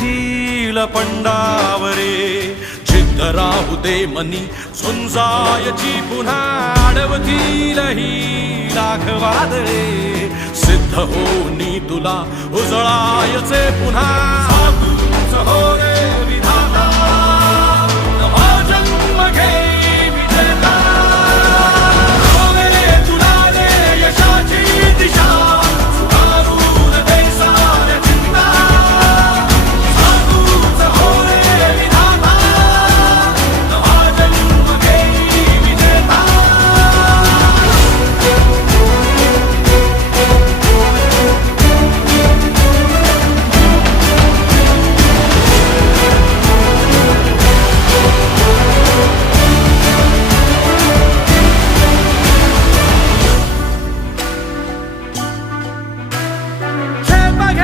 hill पंडावरे जिद्द राहू दे मनी झुंजायची पुन्हा अडवतील ही लाख वादळे सिद्ध होनी तुला उजळायचे पुन्हा हो